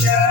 Hallelujah.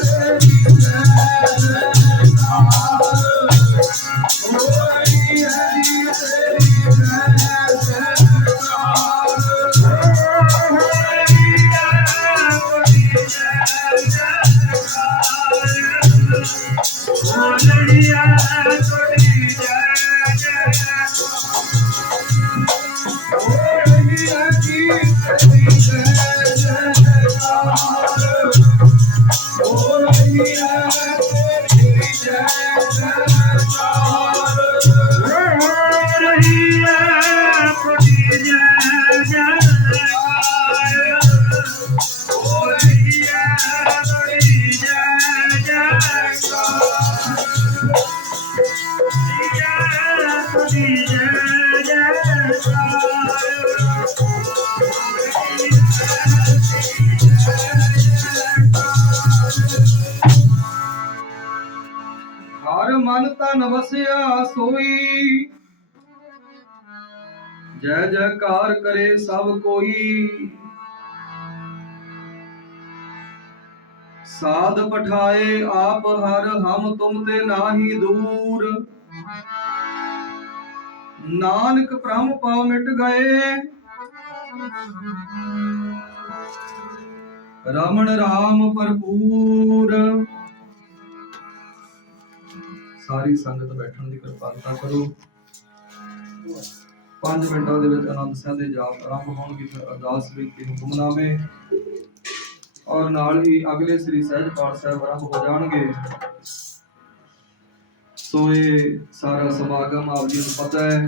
Yeah, ਹਰ ਮਨ ਤਨ ਵਸਿਆ ਸੋਈ। ਜੈ ਜੈਕਾਰ ਕਰੇ ਸਭ ਕੋਈ। ਸਾਧ ਪਠਾਏ ਆਪ ਹਰ ਹਮ ਤੁਮ ਤੇ ਨਾਹੀ ਦੂਰ। ਨਾਨਕ ਪ੍ਰਮ ਪਾਉ ਮਿਟ ਗਏ। ਰਮਣ ਰਾਮ ਭਰਪੂਰ। ਸਾਰੀ ਸੰਗਤ ਬੈਠਣ ਦੀ ਕਿਰਪਾਲਤਾ ਕਰੋ। 5 ਮਿੰਟਾਂ ਦੇ ਵਿੱਚ ਆਨੰਦ ਸਾਹਿਬ ਦੇ ਜਾਪ ਆਰੰਭ ਹੋਣਗੇ, ਫਿਰ ਅਰਦਾਸ ਬੇਨਤੀ ਹੁਕਮਨਾਮੇ ਔਰ ਨਾਲ ਹੀ ਅਗਲੇ ਸ੍ਰੀ ਸਹਿਜ ਪਾਠ ਸਾਹਿਬ ਆਰੰਭ ਹੋ ਜਾਣਗੇ। ਸੋ ਇਹ ਸਾਰਾ ਸਮਾਗਮ ਆਪ ਜੀ ਨੂੰ ਪਤਾ ਹੈ।